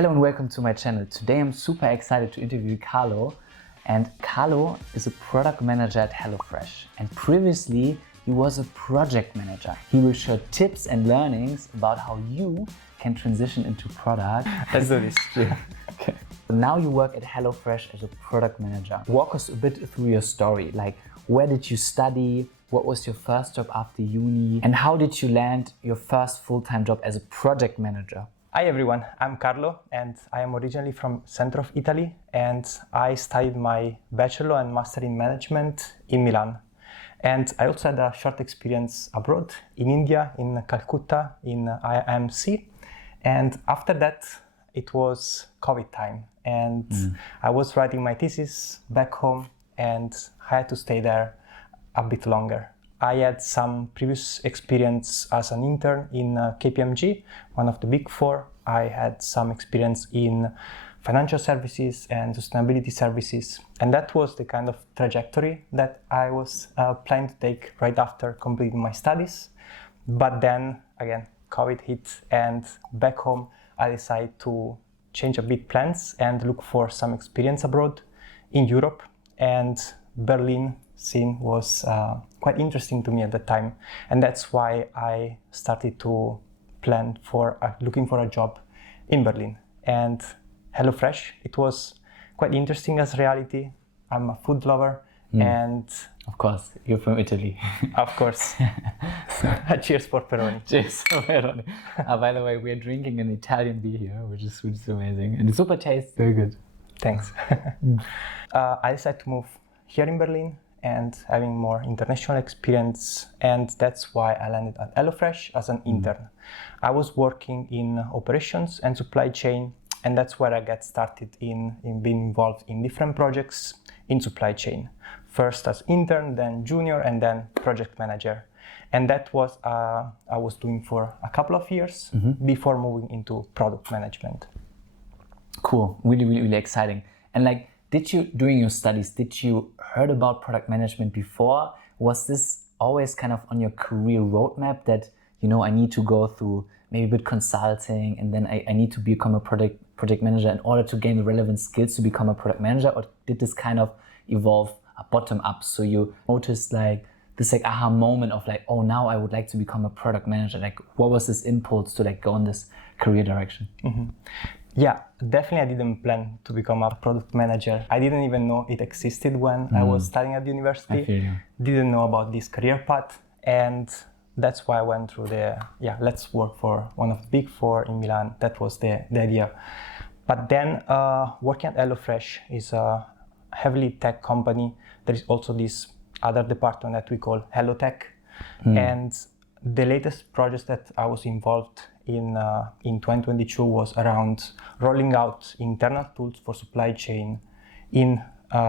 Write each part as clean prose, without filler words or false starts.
Hello and welcome to my channel. Today I'm super excited to interview Carlo. And Carlo is a product manager at HelloFresh. And previously he was a project manager. He will share tips and learnings about how you can transition into product. Let's do this. Okay. Now you work at HelloFresh as a product manager. Walk us a bit through your story. Like, where did you study? What was your first job after uni? And how did you land your first full-time job as a project manager? Hi everyone, I'm Carlo and I am originally from center of Italy and I studied my bachelor and master in management in Milan. And I also had a short experience abroad in India, in Calcutta, in IMC. And after that, it was COVID time and I was writing my thesis back home and I had to stay there a bit longer. I had some previous experience as an intern in KPMG, one of the big four. I had some experience in financial services and sustainability services. And that was the kind of trajectory that I was planning to take right after completing my studies. But then again, COVID hit and back home, I decided to change a bit plans and look for some experience abroad in Europe. And Berlin scene was quite interesting to me at the time, and that's why I started to plan for looking for a job in Berlin. And HelloFresh, it was quite interesting as reality. I'm a food lover, and of course, you're from Italy. Of course. Cheers for Peroni. Cheers for Peroni. By the way, we are drinking an Italian beer here, which is amazing, and it's super tasty. Very good. Thanks. I decided to move here in Berlin and having more international experience, and that's why I landed at HelloFresh as an intern. I was working in operations and supply chain, and that's where I got started in being involved in different projects in supply chain. First as intern, then junior, and then project manager. And that was I was doing for a couple of years before moving into product management. Cool, really exciting. And like, during your studies, did you heard about product management before? Was this always kind of on your career roadmap that, you know, I need to go through maybe a bit consulting and then I need to become a project manager in order to gain the relevant skills to become a product manager? Or did this kind of evolve bottom up? So you noticed like this like aha moment of like, oh, now I would like to become a product manager. Like, what was this impulse to like go in this career direction? Yeah, definitely I didn't plan to become a product manager. I didn't even know it existed when I was studying at university. I feel you. Didn't know about this career path, and that's why I went through let's work for one of the big four in Milan. That was the idea. But then working at HelloFresh is a heavily tech company. There is also this other department that we call HelloTech. And the latest project that I was involved in 2022 was around rolling out internal tools for supply chain in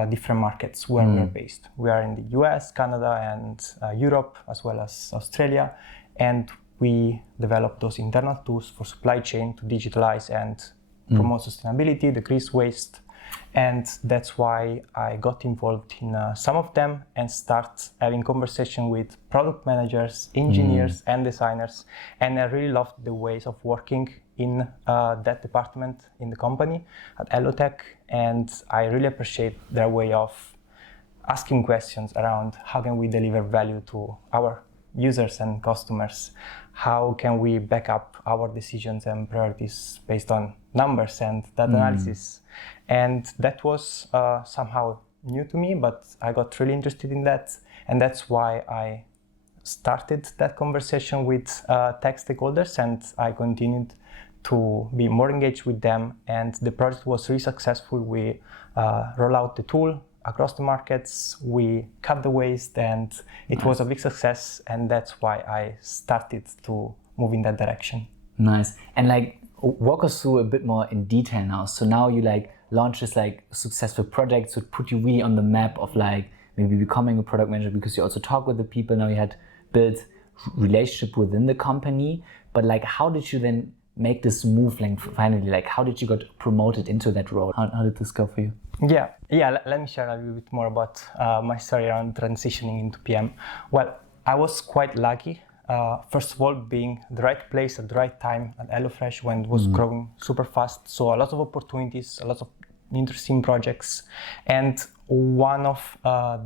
different markets where we are based. We are in the US, Canada, and Europe, as well as Australia. And we developed those internal tools for supply chain to digitalize and promote sustainability, decrease waste. And that's why I got involved in some of them and start having conversation with product managers, engineers, and designers. And I really loved the ways of working in that department in the company at HelloTech. And I really appreciate their way of asking questions around how can we deliver value to our users and customers? How can we back up our decisions and priorities based on numbers and data analysis? And that was somehow new to me, but I got really interested in that. And that's why I started that conversation with tech stakeholders, and I continued to be more engaged with them. And the project was really successful. We roll out the tool across the markets, we cut the waste, and it was a big success. And that's why I started to move in that direction. Nice. And like, walk us through a bit more in detail now. So now you like launch this like successful project, so put you really on the map of like maybe becoming a product manager, because you also talk with the people. Now you had built relationship within the company, but like, how did you then make this move like finally? Like, how did you get promoted into that role? How did this go for you? Yeah. Let me share a little bit more about my story around transitioning into PM. Well, I was quite lucky first of all, being the right place at the right time at HelloFresh when it was growing super fast. So a lot of opportunities, a lot of interesting projects. And one of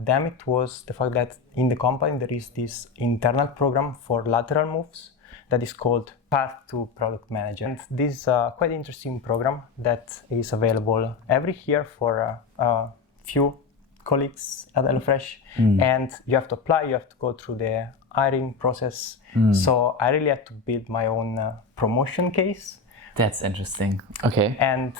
them, it was the fact that in the company there is this internal program for lateral moves that is called Path to Product Manager. And this is a quite interesting program that is available every year for a few colleagues at HelloFresh. And you have to apply, you have to go through the hiring process. So I really had to build my own promotion case. That's interesting. Okay. And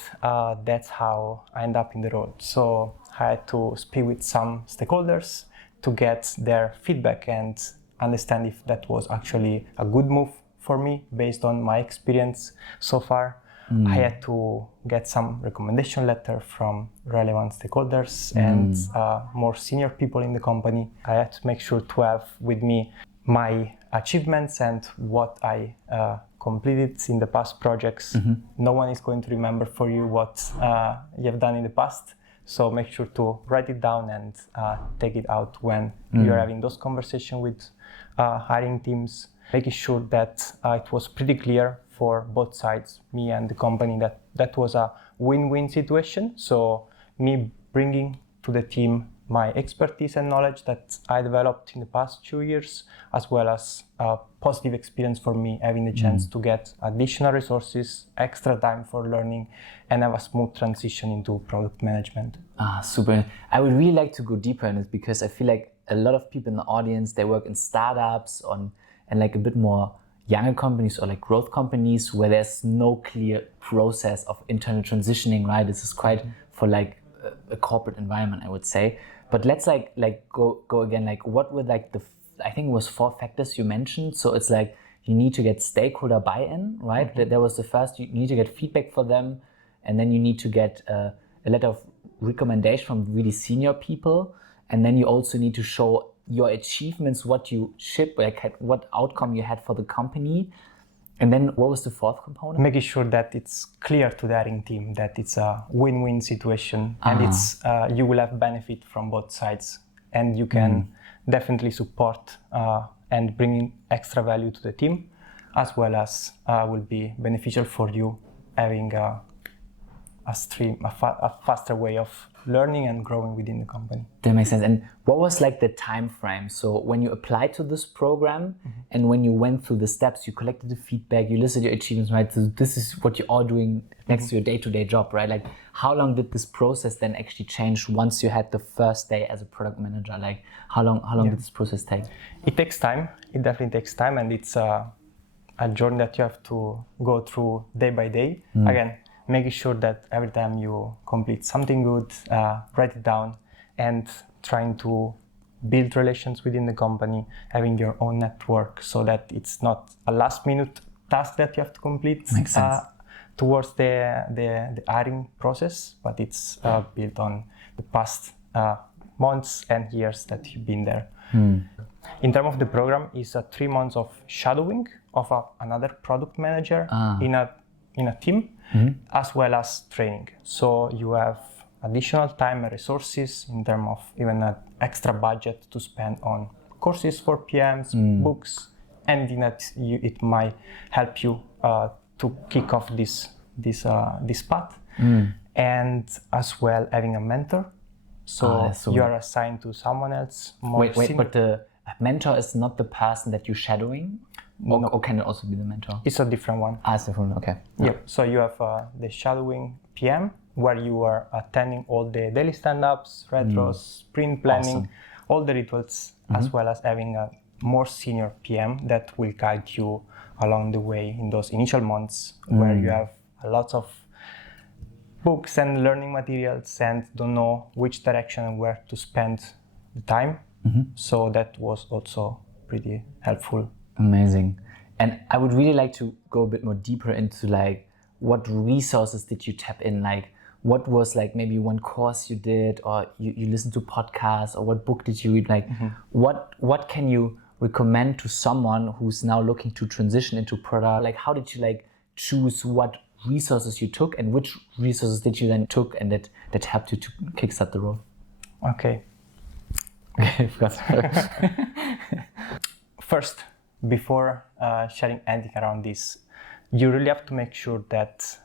that's how I ended up in the role. So I had to speak with some stakeholders to get their feedback and understand if that was actually a good move for me based on my experience so far. I had to get some recommendation letter from relevant stakeholders and more senior people in the company. I had to make sure to have with me my achievements and what I completed in the past projects. No one is going to remember for you what you have done in the past. So make sure to write it down and take it out when you're having those conversations with hiring teams, making sure that it was pretty clear for both sides, me and the company, that that was a win-win situation. So me bringing to the team my expertise and knowledge that I developed in the past 2 years, as well as a positive experience for me, having the chance to get additional resources, extra time for learning, and have a smooth transition into product management. Super. I would really like to go deeper in it because I feel like a lot of people in the audience, they work in startups and like a bit more younger companies or like growth companies where there's no clear process of internal transitioning, right? This is quite for like a corporate environment, I would say. But let's like go again, like what were like I think it was 4 factors you mentioned. So it's like you need to get stakeholder buy-in, right? There was the first, you need to get feedback for them, and then you need to get a letter of recommendation from really senior people. And then you also need to show your achievements, what you ship, like what outcome you had for the company. And then what was the 4th component? Making sure that it's clear to the hiring team that it's a win-win situation and it's you will have benefit from both sides, and you can definitely support and bring in extra value to the team, as well as will be beneficial for you having a faster way of learning and growing within the company. That makes sense. And what was like the time frame? So when you applied to this program and when you went through the steps, you collected the feedback, you listed your achievements, right? So this is what you're all doing next to your day-to-day job, right? Like how long did this process then actually change once you had the first day as a product manager? Like how long did this process take? It takes time. It definitely takes time, and it's a journey that you have to go through day by day. Again, making sure that every time you complete something good, write it down, and trying to build relations within the company, having your own network so that it's not a last-minute task that you have to complete towards the hiring process, but it's built on the past months and years that you've been there. In terms of the program, it's 3 months of shadowing of another product manager in a team, as well as training. So you have additional time and resources in terms of even an extra budget to spend on courses for PMs, books, anything that it might help you to kick off this path. And as well having a mentor. So you are assigned to someone else. But the mentor is not the person that you're shadowing? Or can it also be the mentor? It's a different one. It's different, okay. Yeah, so you have the shadowing PM, where you are attending all the daily stand-ups, retros, sprint planning, all the rituals, as well as having a more senior PM that will guide you along the way in those initial months where you have a lot of books and learning materials and don't know which direction and where to spend the time. So that was also pretty helpful. Amazing. And I would really like to go a bit more deeper into like what resources did you tap in? Like what was like maybe one course you did, or you listened to podcasts, or what book did you read? Like what can you recommend to someone who's now looking to transition into product? Like how did you like choose what resources you took, and which resources did you then took and that helped you to kickstart the role? Okay. First, before sharing anything around this, you really have to make sure that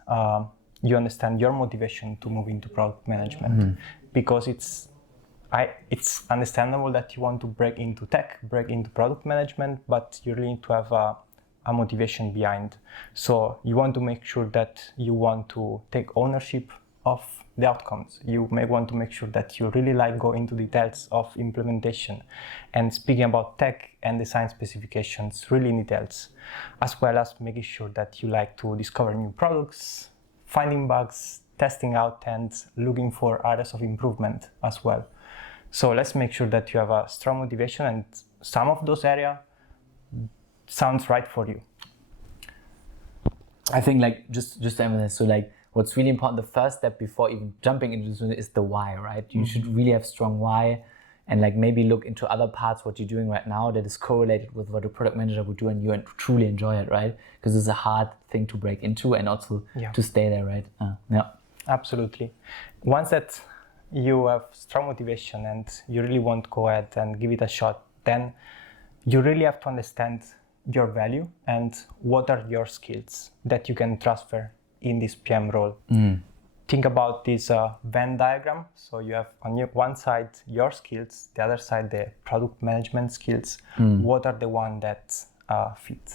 you understand your motivation to move into product management, because it's understandable that you want to break into tech, break into product management, but you really need to have a motivation behind. So you want to make sure that you want to take ownership of the outcomes. You may want to make sure that you really go into details of implementation and speaking about tech and design specifications really in details, as well as making sure that you like to discover new products, finding bugs, testing out, and looking for areas of improvement as well. So let's make sure that you have a strong motivation, and some of those areas sounds right for you. I think just to emphasize, so what's really important, the first step before even jumping into this is the why, right? You should really have strong why, and maybe look into other parts, what you're doing right now that is correlated with what a product manager would do, and you truly enjoy it, right? Because it's a hard thing to break into and also to stay there, right? Yeah. Absolutely. Once that you have strong motivation and you really want to go ahead and give it a shot, then you really have to understand your value and what are your skills that you can transfer in this PM role. Think about this Venn diagram. So you have on one side your skills, the other side the product management skills. What are the ones that fit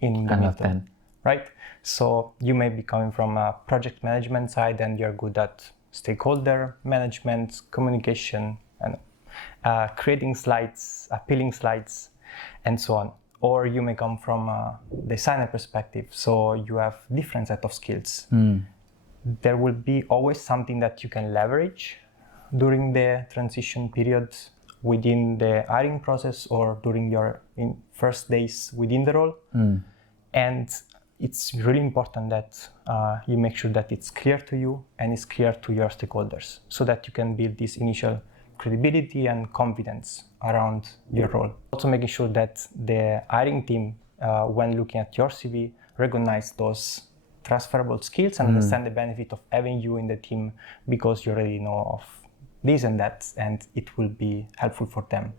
in the middle, right? So you may be coming from a project management side and you're good at stakeholder management, communication, and creating slides, appealing slides, and so on. Or you may come from a designer perspective, so you have different set of skills. There will be always something that you can leverage during the transition period within the hiring process or during your first days within the role. And it's really important that you make sure that it's clear to you and it's clear to your stakeholders, so that you can build this initial credibility and confidence around your role. Also making sure that the hiring team, when looking at your CV, recognize those transferable skills and understand the benefit of having you in the team, because you already know of this and that, and it will be helpful for them.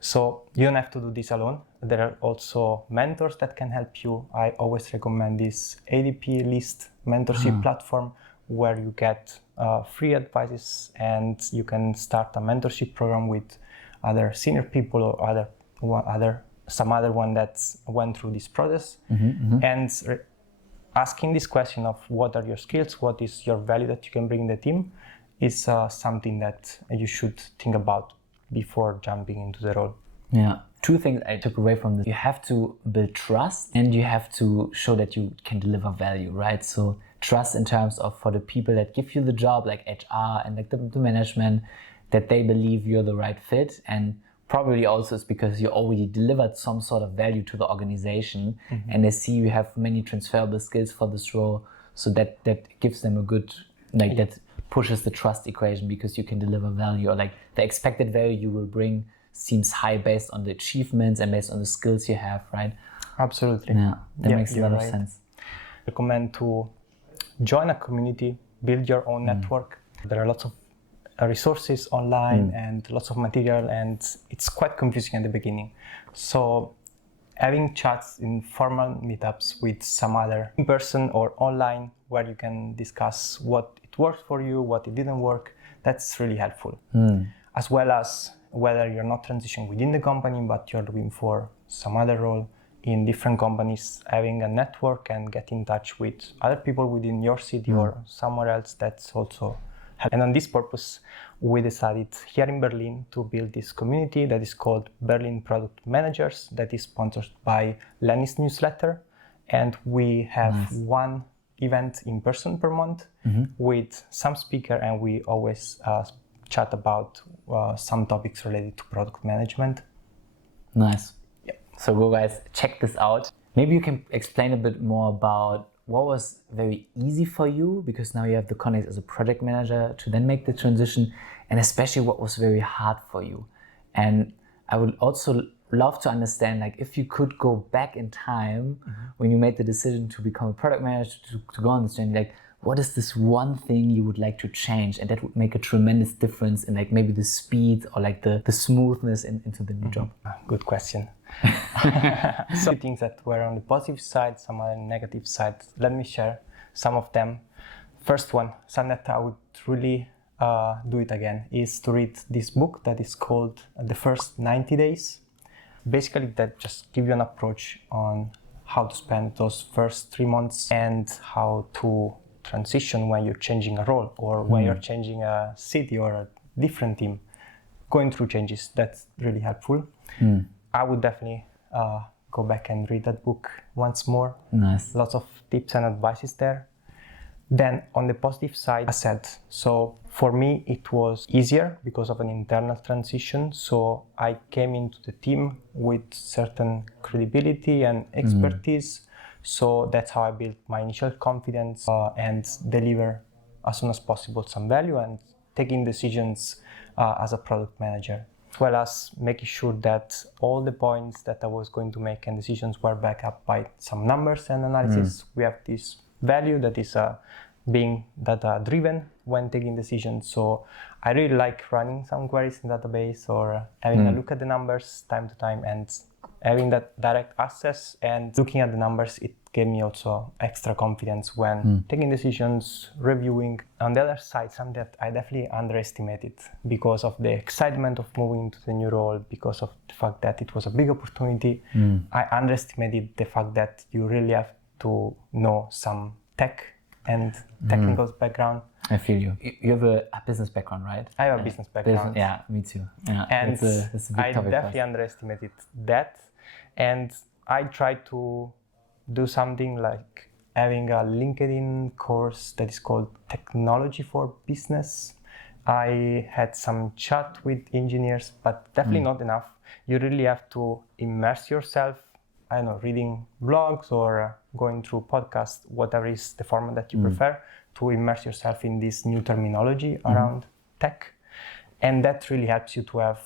So you don't have to do this alone. There are also mentors that can help you. I always recommend this ADP list mentorship platform, where you get free advices and you can start a mentorship program with other senior people or some other one that went through this process. And asking this question of what are your skills, what is your value that you can bring in the team, is something that you should think about before jumping into the role. Yeah. Two things I took away from this. You have to build trust and you have to show that you can deliver value, right? So trust in terms of for the people that give you the job, like HR and the management, that they believe you're the right fit. And probably also it's because you already delivered some sort of value to the organization and they see you have many transferable skills for this role. So that gives them a good, that pushes the trust equation, because you can deliver value, or the expected value you will bring seems high based on the achievements and based on the skills you have, right? Absolutely. Yeah, that makes a lot of sense. I recommend to join a community, build your own network. There are lots of resources online and lots of material, and it's quite confusing at the beginning. So having chats in formal meetups with some other in person or online, where you can discuss what it worked for you, what it didn't work, that's really helpful. As well as whether you're not transitioning within the company, but you're looking for some other role in different companies, having a network and get in touch with other people within your city or somewhere else, that's also helpful. And on this purpose, we decided here in Berlin to build this community that is called Berlin Product Managers, that is sponsored by Lenny's newsletter. And we have one event in person per month with some speaker, and we always chat about some topics related to product management. Nice. So go guys, check this out. Maybe you can explain a bit more about what was very easy for you, because now you have the context as a project manager to then make the transition, and especially what was very hard for you. And I would also love to understand, if you could go back in time when you made the decision to become a product manager, to go on this journey, what is this one thing you would like to change, and that would make a tremendous difference in maybe the speed or the smoothness into the new job? Good question. Some things that were on the positive side, some on the negative side. Let me share some of them. First one, something that I would really do it again, is to read this book that is called The First 90 Days. Basically, that just gives you an approach on how to spend those first 3 months and how to transition when you're changing a role or when you're changing a city or a different team. Going through changes, that's really helpful. I would definitely go back and read that book once more. Nice. Lots of tips and advices there. Then on the positive side, I said, so for me it was easier because of an internal transition. So I came into the team with certain credibility and expertise. So that's how I built my initial confidence and deliver as soon as possible some value and taking decisions as a product manager, as well as making sure that all the points that I was going to make and decisions were backed up by some numbers and analysis. We have this value that is being data driven when taking decisions. So I really like running some queries in database or having a look at the numbers time to time and having that direct access and looking at the numbers. It gave me also extra confidence when taking decisions, reviewing. On the other side, something that I definitely underestimated because of the excitement of moving into the new role, because of the fact that it was a big opportunity. I underestimated the fact that you really have to know some tech and technical background. I feel you. You have a business background, right? I have a business background. Yeah, me too. Yeah, and that's a big I topic definitely underestimated that. And I tried to do something like having a LinkedIn course that is called Technology for Business. I had some chat with engineers, but definitely not enough. You really have to immerse yourself, I don't know, reading blogs or going through podcasts, whatever is the format that you prefer, to immerse yourself in this new terminology around tech. And that really helps you to have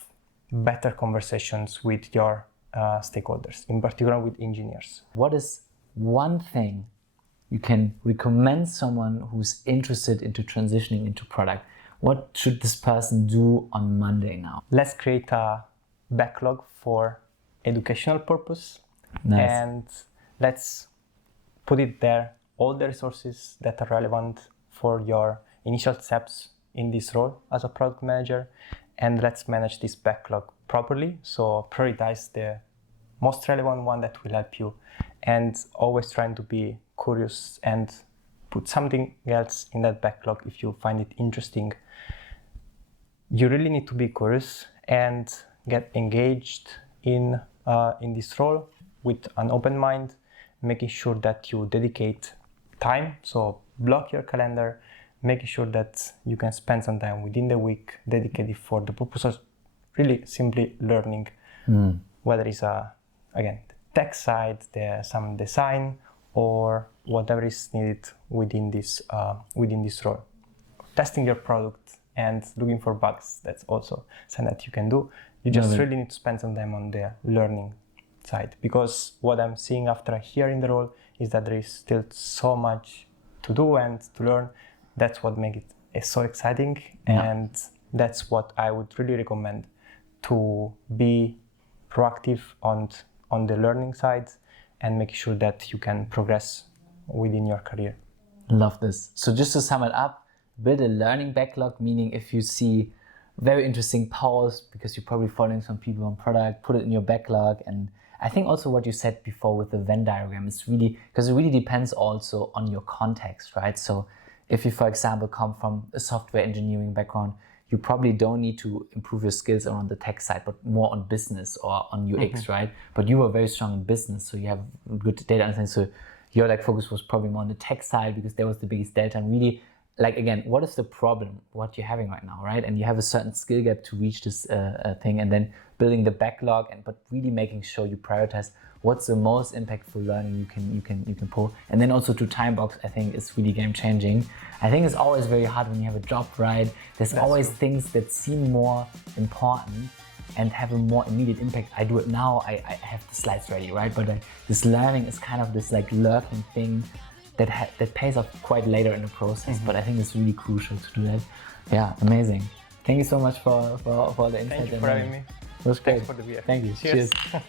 better conversations with your stakeholders, in particular with engineers. What is one thing you can recommend someone who's interested into transitioning into product? What should this person do on Monday now? Let's create a backlog for educational purpose. Nice. And let's put it there, all the resources that are relevant for your initial steps in this role as a product manager, and let's manage this backlog properly. So prioritize the most relevant one that will help you, and always trying to be curious and put something else in that backlog if you find it interesting. You really need to be curious and get engaged in this role with an open mind, making sure that you dedicate time. So block your calendar, making sure that you can spend some time within the week dedicated for the purpose of really simply learning, whether it's again, the tech side, some design, or whatever is needed within this role. Testing your product and looking for bugs, that's also something that you can do. You just really need to spend some time on the learning side, because what I'm seeing after a year in the role is that there is still so much to do and to learn. That's what makes it so exciting, and that's what I would really recommend, to be proactive on the learning side and make sure that you can progress within your career. Love this. So just to sum it up, build a learning backlog, meaning if you see very interesting posts, because you're probably following some people on product, put it in your backlog. And I think also what you said before with the Venn diagram is really, because it really depends also on your context, right? So if you, for example, come from a software engineering background, you probably don't need to improve your skills around the tech side, but more on business or on UX, right? But you were very strong in business, so you have good data understanding. So your focus was probably more on the tech side because there was the biggest delta. And really, again, what is the problem, what you're having right now, right? And you have a certain skill gap to reach this thing, and then building the backlog, but really making sure you prioritize what's the most impactful learning you can pull. And then also to time box, I think is really game changing. I think it's always very hard when you have a job, right? There's always things that seem more important and have a more immediate impact. I do it now, I have the slides ready, right? But this learning is kind of this lurking thing that pays off quite later in the process. But I think it's really crucial to do that. Yeah, amazing. Thank you so much for the insight. Thank you for having me. It was great. Thanks for the beer. Thank you. Cheers. Cheers.